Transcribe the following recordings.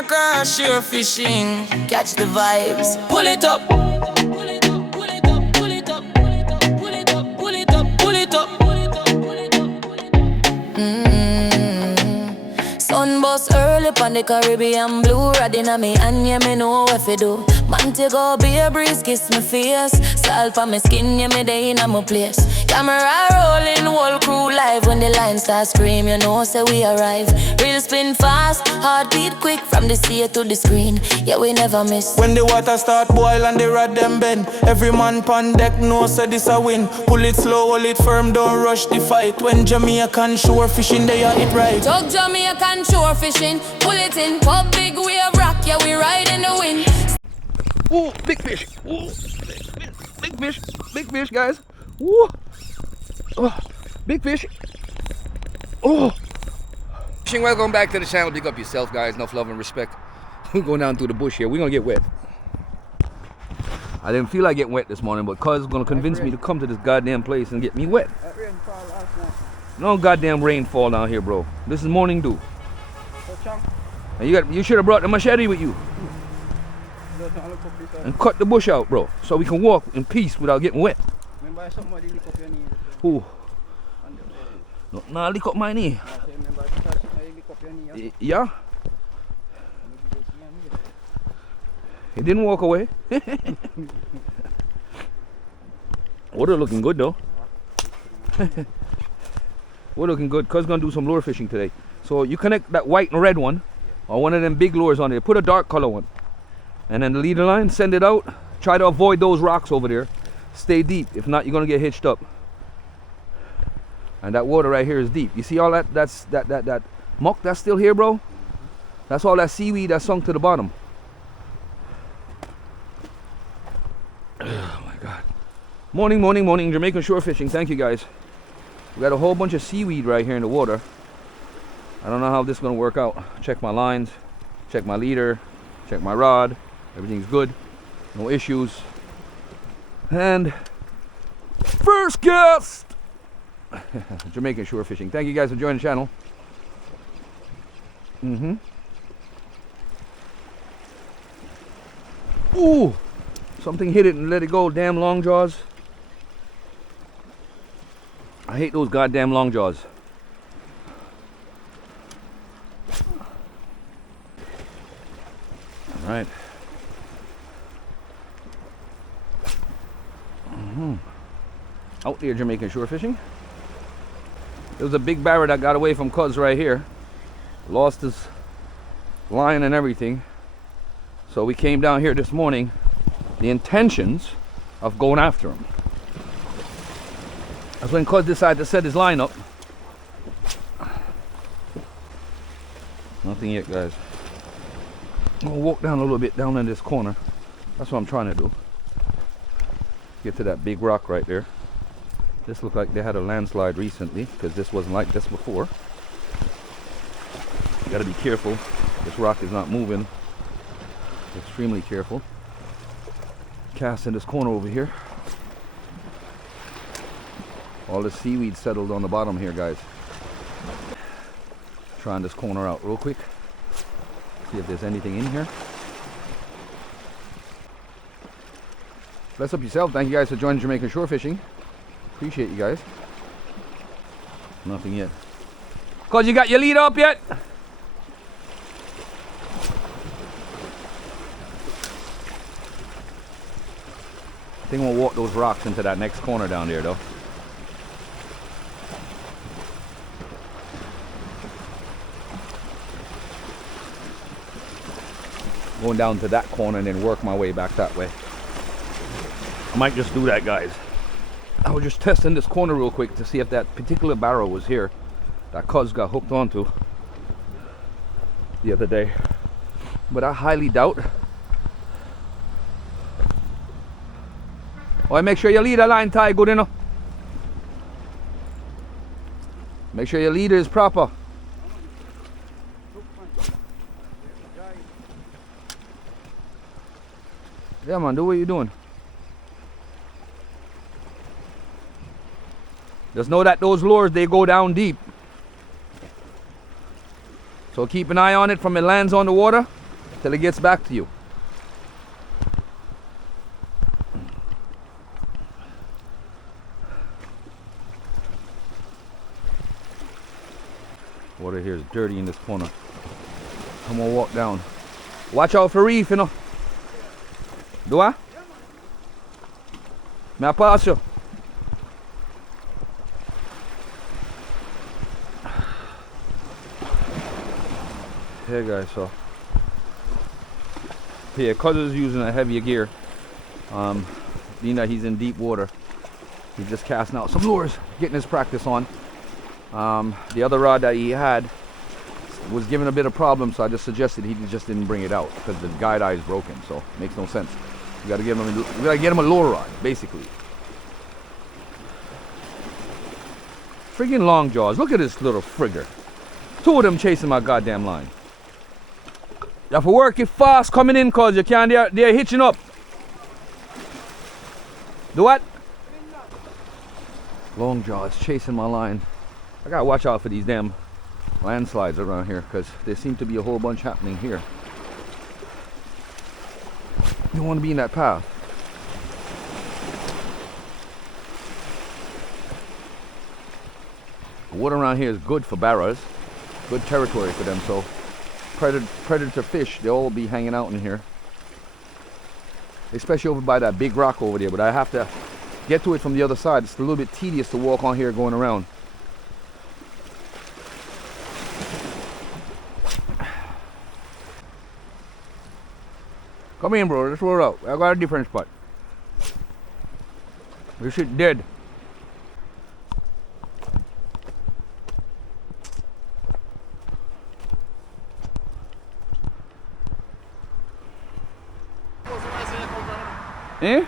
Jamaica, shore fishing. Catch the vibes. Pull it up. Pull it up, pull it up, pull it up, pull it up, pull it up, pull it up, pull it up, pull it up, pull it up, pull it up. Sun bust early on the Caribbean blue. Riding on me and yeah, me know what to do. Man take go be a breeze, kiss my face. Salt for my skin, yeah, me day in my place. Camera rolling, whole crew live. When the line starts scream, you know, say we arrive. Real spin fast, heartbeat quick. From the sea to the screen, yeah, we never miss. When the water start boil and the rod them bend, every man pon deck knows say this a win. Pull it slow, hold it firm, don't rush the fight. When Jamaican shore fishing, they are it right. Talk Jamaican shore fishing, pull it in. Pop big wave rock, yeah, we ride in the wind. Ooh, big fish. Ooh, big fish. Big fish, guys. Ooh. Oh, big fish. Oh. Fishing, welcome back to the channel. Pick up yourself, guys. Enough love and respect. We're going down through the bush here. We're going to get wet. I didn't feel like getting wet this morning, but cuz going to convince me to come to this goddamn place and get me wet. That rainfall last night. No goddamn rainfall down here, bro. This is morning dew. So, Chang, And you should have brought the machete with you. And cut the bush out, bro, so we can walk in peace without getting wet. remember somebody lick up your knee? Who? No, nah, lick up my knee. Remember somebody lick up your knee? Yeah? He didn't walk away. Water looking good though. Water looking good. Cuz gonna do some lure fishing today. So you connect that white and red one, or one of them big lures on it. Put a dark color one. And then the leader line, send it out. Try to avoid those rocks over there. Stay deep. If not, you're gonna get hitched up. And that water right here is deep. You see all that? That muck that's still here, bro? That's all that seaweed that sunk to the bottom. Oh my God. Morning, morning, morning. Jamaican shore fishing. Thank you, guys. We got a whole bunch of seaweed right here in the water. I don't know how this is gonna work out. Check my lines, check my leader, check my rod. Everything's good. No issues. And first guest, Jamaican shore fishing. Thank you guys for joining the channel. Ooh, something hit it and let it go. Damn long jaws. I hate those goddamn long jaws. All right. Out there, Jamaican shore fishing. There was a big barra that got away from Cuz right here. Lost his line and everything. So we came down here this morning, the intentions of going after him. That's when Cuz decided to set his line up. Nothing yet, guys. I'm gonna walk down a little bit down in this corner. That's what I'm trying to do. Get to that big rock right there. This looked like they had a landslide recently, because this wasn't like this before. You gotta be careful. This rock is not moving. Extremely careful. Cast in this corner over here. All the seaweed settled on the bottom here, guys. Trying this corner out real quick. See if there's anything in here. Bless up yourself. Thank you guys for joining Jamaican shore fishing. Appreciate you guys. Nothing yet. Cuz you got your lead up yet? I think we'll walk those rocks into that next corner down there though. Going down to that corner and then work my way back that way. I might just do that, guys. I was just testing this corner real quick to see if that particular barrow was here that Cuz got hooked onto the other day, but I highly doubt. Oh, make sure your leader line tie good enough. Make sure your leader is proper. Yeah, man, do what you're doing. Just know that those lures, they go down deep. So keep an eye on it from it lands on the water. till it gets back to you. Water here is dirty in this corner. I'm gonna walk down. Watch out for reef, you know. Do I? May I pass you? Hey guys, so yeah, cuz is using a heavier gear. Being that he's in deep water, he's just casting out some lures, getting his practice on. The other rod that he had was giving a bit of problem, so I just suggested he just didn't bring it out because the guide eye is broken, so it makes no sense. We gotta get him a lure rod, basically. Friggin' long jaws. Look at this little frigger. Two of them chasing my goddamn line. You have to work it fast coming in, cause you can't. They're hitching up. Do what? Long jaws chasing my line. I gotta watch out for these damn landslides around here, because there seem to be a whole bunch happening here. You don't want to be in that path. The water around here is good for barras, good territory for them, so predator fish, they'll all be hanging out in here. Especially over by that big rock over there, but I have to get to it from the other side. It's a little bit tedious to walk on here going around. Come in, bro. Let's roll out. I got a different spot. This shit dead. Eh?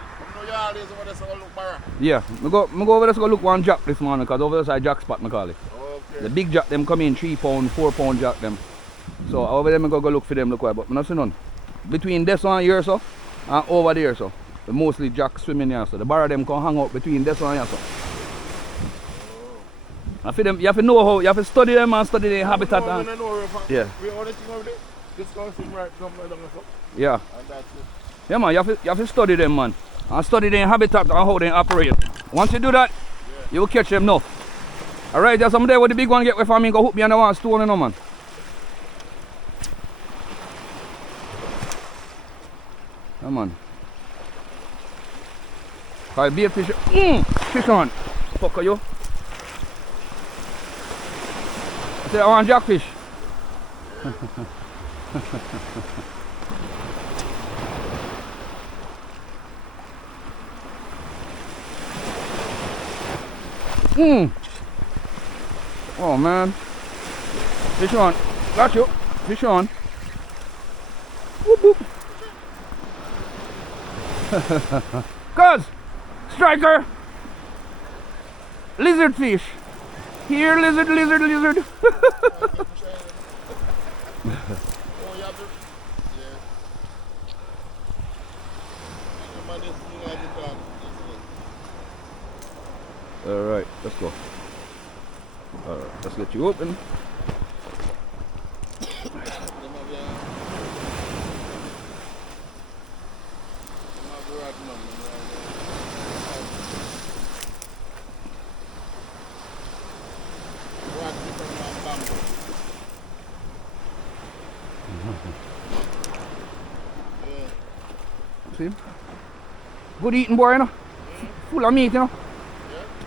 Yeah, I go over there to go look one jack this morning, because over there side jack spot, I call it. Okay. The big jack, them come in 3 pound, 4 pound jack them. So over there I go look for them, look why, but I don't see none. Between this one here so, and over there so, the mostly jack swimming here so. The bar of them can hang out between this one here so. And for them, you have to know how, you have to study them and study their habitat. And, yeah. Yeah. Yeah man, you have to study them man. And study their habitat and how they operate. Once you do that, you will catch them now. Alright, there's some there where the big one get away from me and go hook me on the one stone, you know man. Come on. Call bait fish. Fish on. Fuck are you? I said I want jackfish. Oh man. Fish on. Got you. Fish on. Whoop whoop. Cuz, striker, lizard fish. Here, lizard. Alright, let's go. Alright, let's get you open. See? Good eating boy, you know? Full of meat, you know?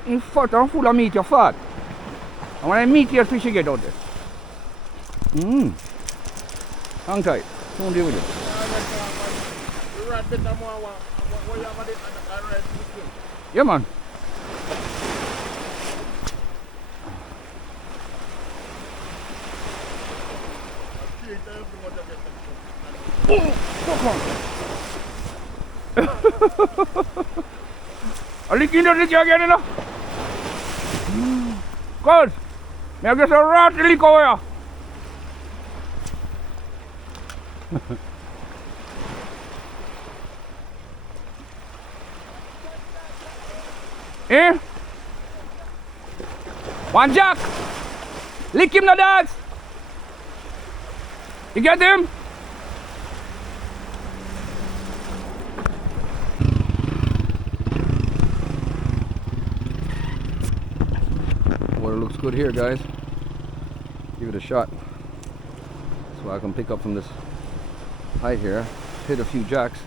You fat, and full of meat, you're fat. And when I meat your fish, you get out there. Hang tight. Don't deal with it. Yeah, man. Oh, fuck on. I lick into this again, you know? Good. May I get a rat lick over here? Eh? One jack. Lick him, the dogs. You get him? Looks good here, guys. Give it a shot. So I can pick up from this height here. Hit a few jacks.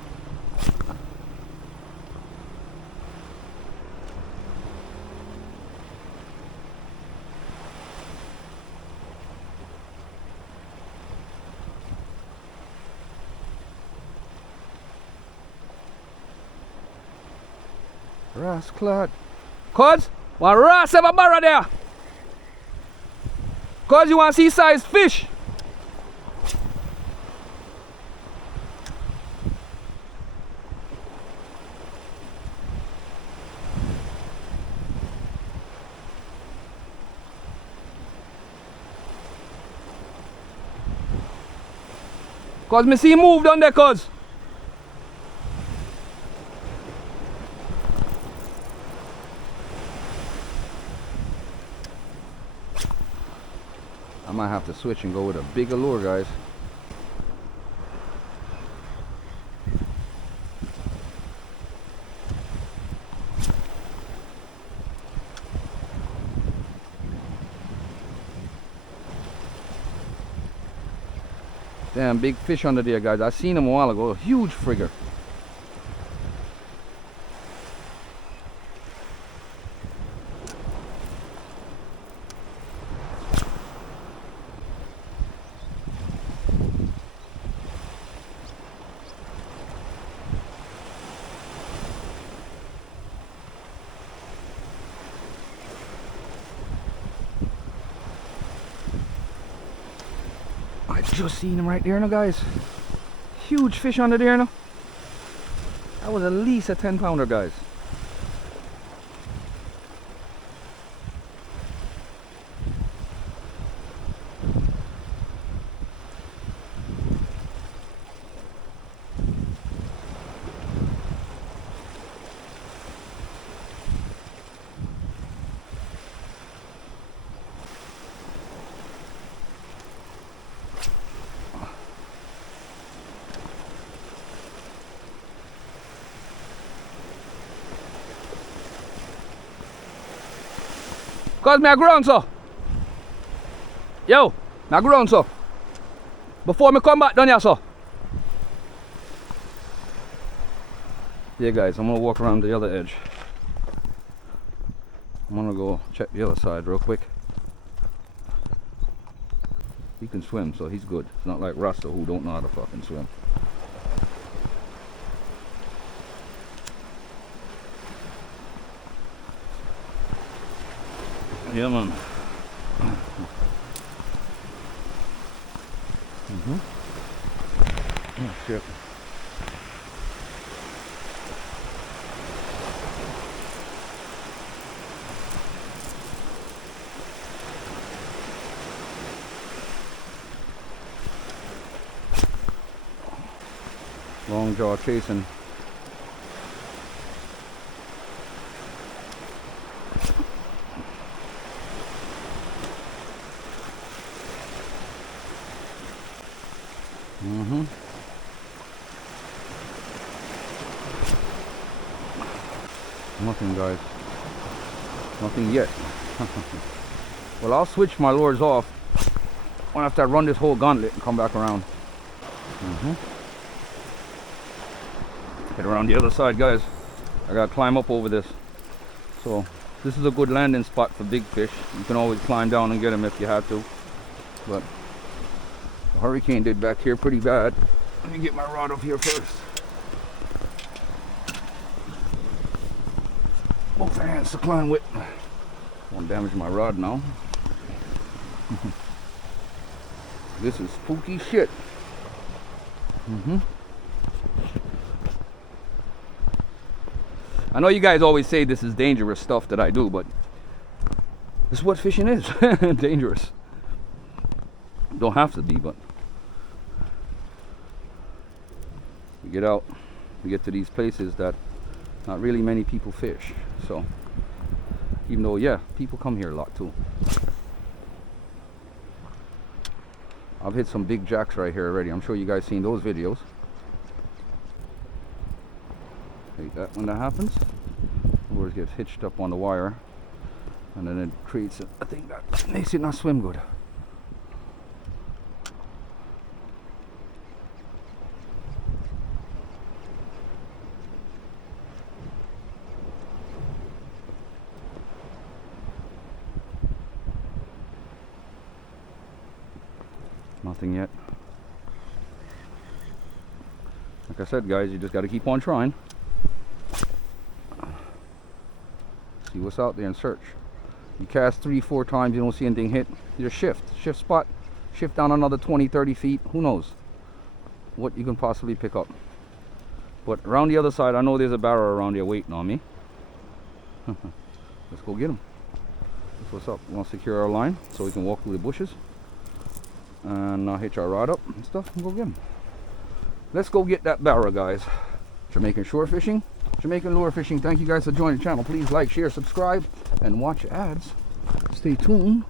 Rasclad. Cuz, want ras have a barra there? Cuz, you want to see size fish? Cuz, me see him move down there, cuz. I might have to switch and go with a bigger lure, guys. Damn, big fish under there, guys. I seen him a while ago. A huge frigger. I just seen him right there now, guys. Huge fish under there now. That was at least a 10-pounder, guys. Cause me a ground, so. Yo, me a ground, so. Before me come back down here, so. Yeah, guys, I'm gonna walk around the other edge. I'm gonna go check the other side real quick. He can swim, so he's good. It's not like Rasta who don't know how to fucking swim. Yeah, man. Oh, shit. Long jaw chasing. Nothing, guys. Nothing yet. Well, I'll switch my lures off when after I run this whole gauntlet and come back around. Get around the other side, guys. I gotta climb up over this. So this is a good landing spot for big fish. You can always climb down and get them if you have to. But the hurricane did back here pretty bad. Let me get my rod up here first. Both hands to climb with. Won't damage my rod now. This is spooky shit. I know you guys always say this is dangerous stuff that I do, but this is what fishing is. Dangerous. Don't have to be, but we get out, we get to these places that not really many people fish. So even though, yeah, people come here a lot too. I've hit some big jacks right here already. I'm sure you guys seen those videos. Hate that when that happens. Lures get hitched up on the wire. and then it creates a thing that makes it not swim good. Nothing yet. Like I said, guys, you just got to keep on trying. See what's out there and search. You cast 3-4 times, you don't see anything hit, you just shift spot, shift down another 20-30 feet. Who knows what you can possibly pick up. But around the other side, I know there's a barrel around there waiting on me. Let's go get him. That's what's up. We want to secure our line so we can walk through the bushes and hitch our rod up and stuff and go get him. Let's go get that barra, guys. Jamaican shore fishing, Jamaican lure fishing. Thank you guys for joining the channel. Please like, share, subscribe, and watch ads. Stay tuned.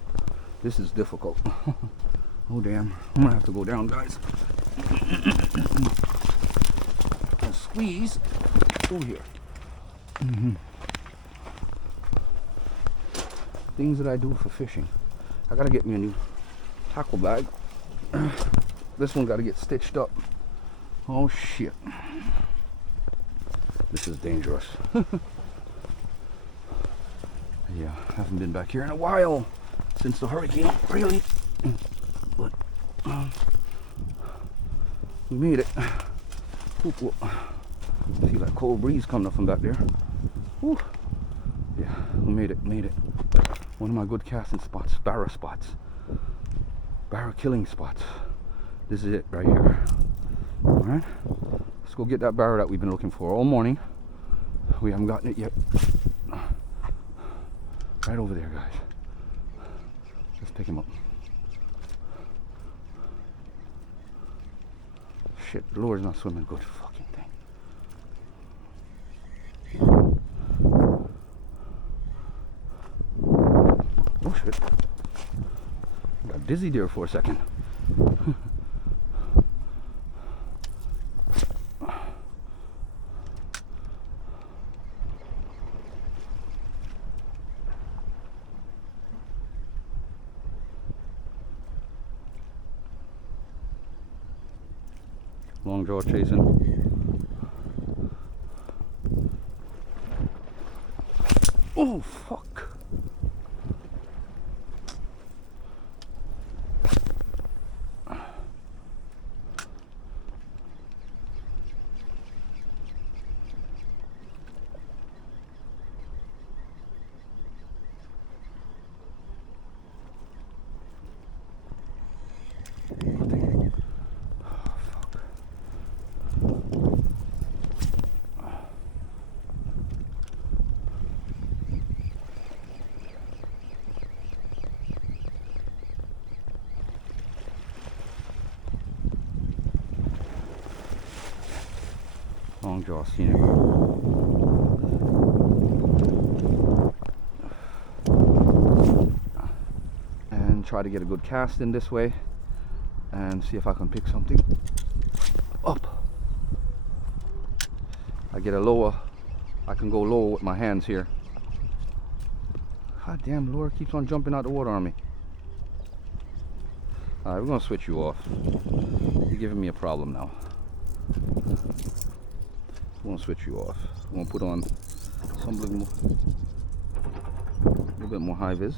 This is difficult. Oh damn, I'm gonna have to go down, guys. And squeeze over here. Things that I do for fishing. I gotta get me a new tackle bag. This one gotta get stitched up. Oh shit. This is dangerous. Yeah, haven't been back here in a while since the hurricane, really. But we made it. Whoop, whoop. Feel that cold breeze coming up from back there. Whew. Yeah, we made it. One of my good casting spots, barra spots, barra killing spots. This is it right here. All right, let's go get that barra that we've been looking for all morning. We haven't gotten it yet. Right over there, guys. Let's pick him up. Shit, the lure's not swimming good. Fucking thing. Oh shit. I got dizzy there for a second. Long jaw chasing. Oh fuck. Long jaw, seen it. And try to get a good cast in this way and see if I can pick something up. I get a lower, I can go lower with my hands here. God damn, lure keeps on jumping out the water on me. Alright, we're gonna switch you off. You're giving me a problem now. We're gonna switch you off. We're gonna put on some little bit more high vis.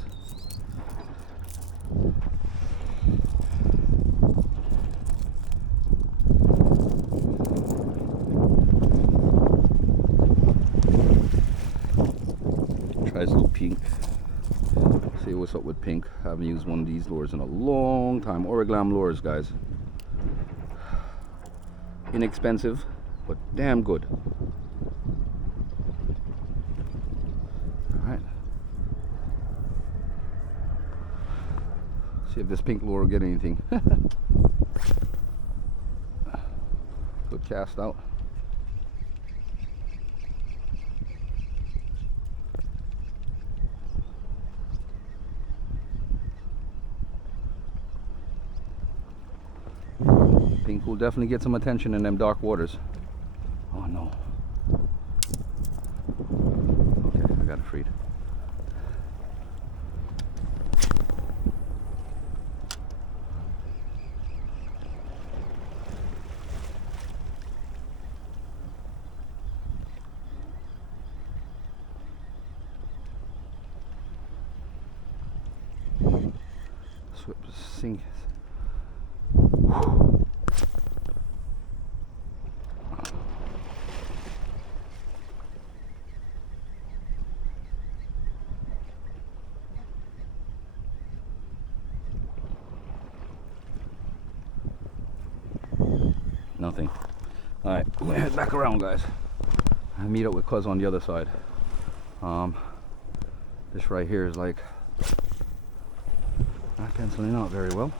Try this little pink. See what's up with pink. I haven't used one of these lures in a long time. Origlam lures, guys. Inexpensive, but damn good. Alright. See if this pink lure will get anything. Good cast out. Pink will definitely get some attention in them dark waters. Oh no. Okay, I got it freed. Sink. Nothing. All right, we're gonna head back around, guys. I meet up with Cuz on the other side. This right here is like not penciling out very well.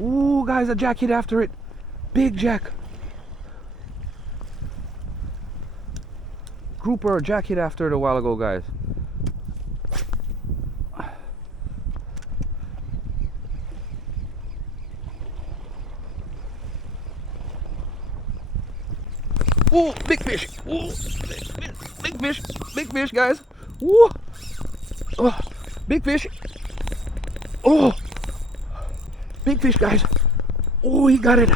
Ooh, guys, a jack hit after it. Big jack. Grouper or jack hit after it a while ago, guys. Oh, big fish. Oh, big fish, guys. Oh, big fish. Oh, big fish, guys. Oh, he got it.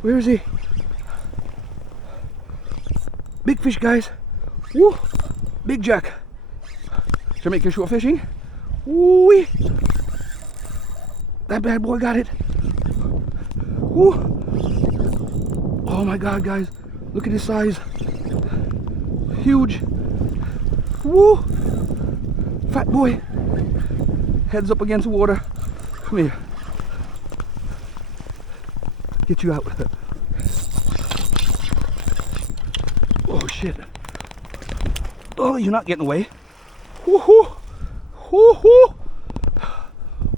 Where is he? Big fish, guys. Woo, big jack. Jamaican shore fishing. Woo, that bad boy got it. Woo. Oh my God, guys, look at his size. Huge. Woo! Fat boy. Heads up against the water. Come here. Get you out. Oh shit. Oh, you're not getting away. Woohoo! Woohoo!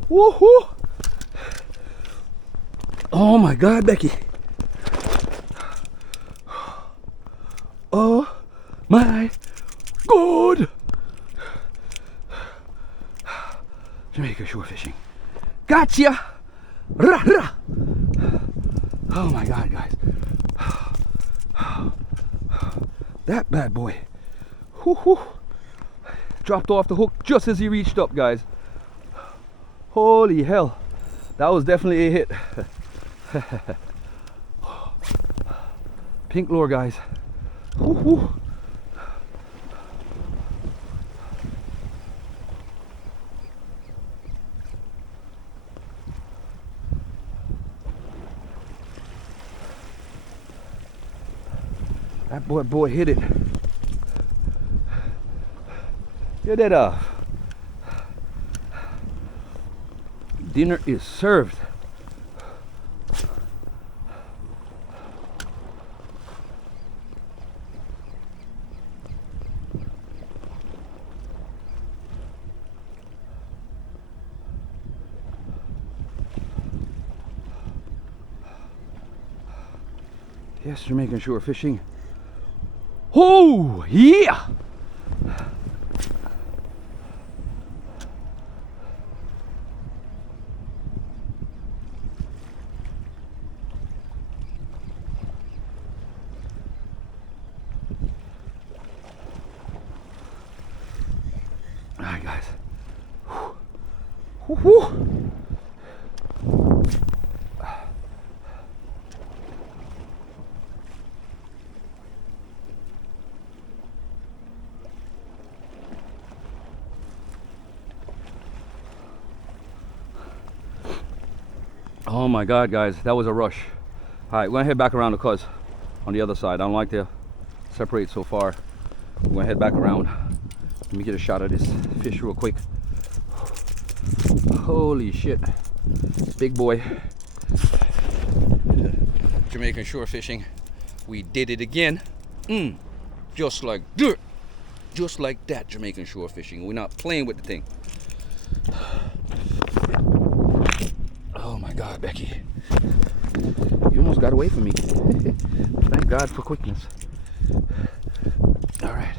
Woohoo! Oh my God, Becky. Oh my God! Jamaica shore fishing. Gotcha! Rah, rah. Oh my God, guys. That bad boy. Whoo-hoo. Dropped off the hook just as he reached up, guys. Holy hell. That was definitely a hit. Pink lure, guys. Woo-hoo. That boy hit it. Get it off. Dinner is served. Yes, Jamaican shore fishing. Oh, yeah! All right, guys. Whew. Whew. Oh my God, guys, that was a rush. All right, we're gonna head back around the Cuz on the other side. I don't like to separate so far. We're gonna head back around. Let me get a shot of this fish real quick. Holy shit, big boy. Jamaican shore fishing. We did it again. Just like dirt. Just like that, Jamaican shore fishing. We're not playing with the thing. Oh my God, Becky. You almost got away from me. Thank God for quickness. All right.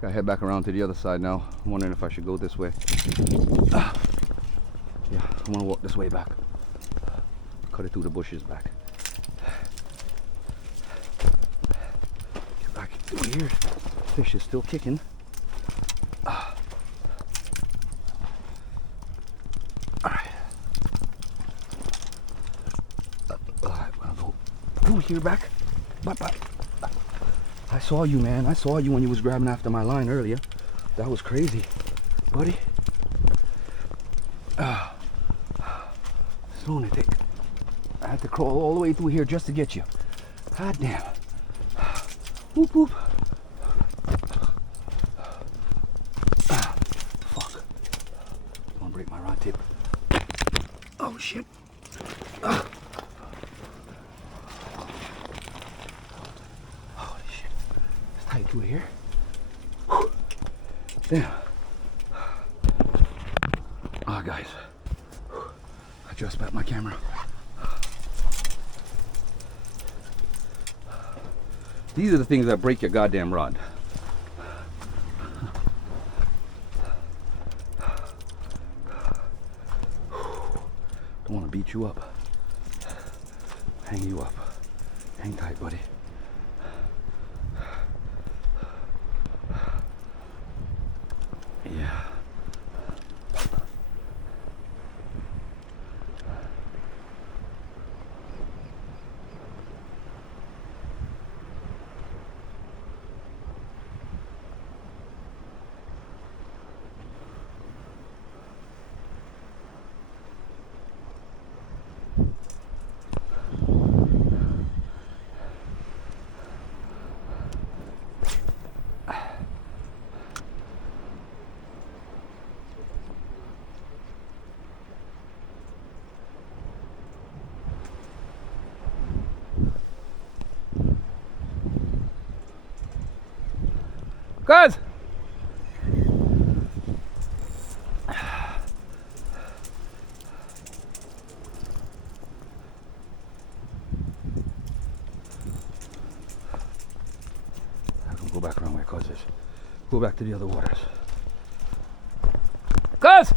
Gotta head back around to the other side now. I'm wondering if I should go this way. Yeah, I'm gonna walk this way back. Cut it through the bushes back. Get back through here. Fish is still kicking. you're back. Bye. I saw you, man. I saw you when you was grabbing after my line earlier. That was crazy, buddy. Lunatic. I had to crawl all the way through here just to get you. God damn. Whoop whoop. Fuck. I'm gonna break my rod tip. Oh shit. Holy shit. It's tight through here. Whew. Damn. Guys. I just back my camera. These are the things that break your goddamn rod. Don't want to beat you up. Hang you up. Hang tight, buddy. Yeah. Guys! I can go back around where Cuz is. Go back to the other waters. Cuz!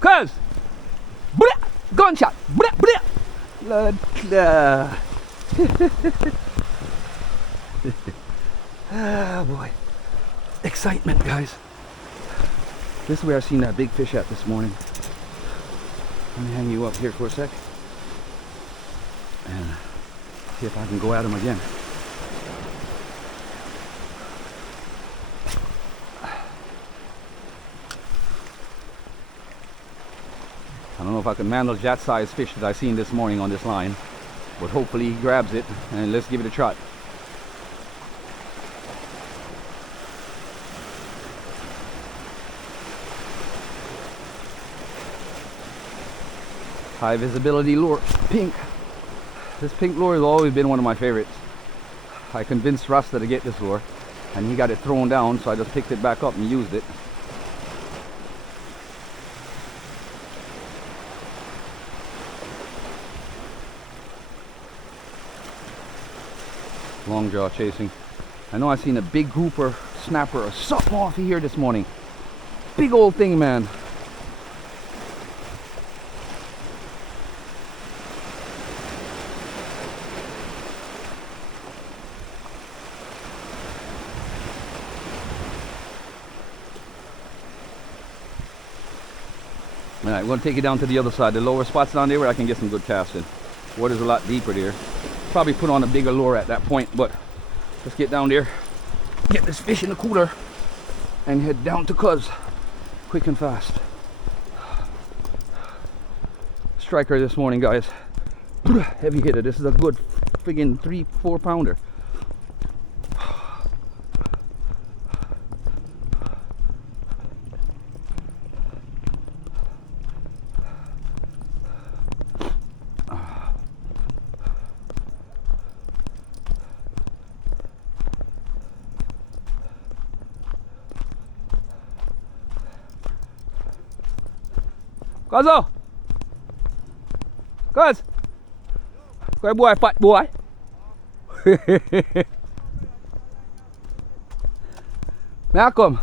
Cuz! Gunshot! Ah, boy. Excitement, guys. This is where I seen that big fish at this morning. Let me hang you up here for a sec. And see if I can go at him again. I don't know if I can manage that size fish that I seen this morning on this line, but hopefully he grabs it, and let's give it a shot. High visibility lure, pink. This pink lure has always been one of my favorites. I convinced Rasta to get this lure, and he got it thrown down, so I just picked it back up and used it. Long jaw chasing. I know I seen a big grouper, snapper, or something off here this morning. Big old thing, man. Alright, we're going to take it down to the other side. The lower spots down there where I can get some good casting. Water's a lot deeper there. Probably put on a bigger lure at that point, but let's get down there, get this fish in the cooler, and head down to Cuz quick and fast. Striker this morning, guys. Heavy hitter. This is a good friggin' 3-4 pounder. Cuzzo! Cuz! Cái boy fight boy. Malcolm.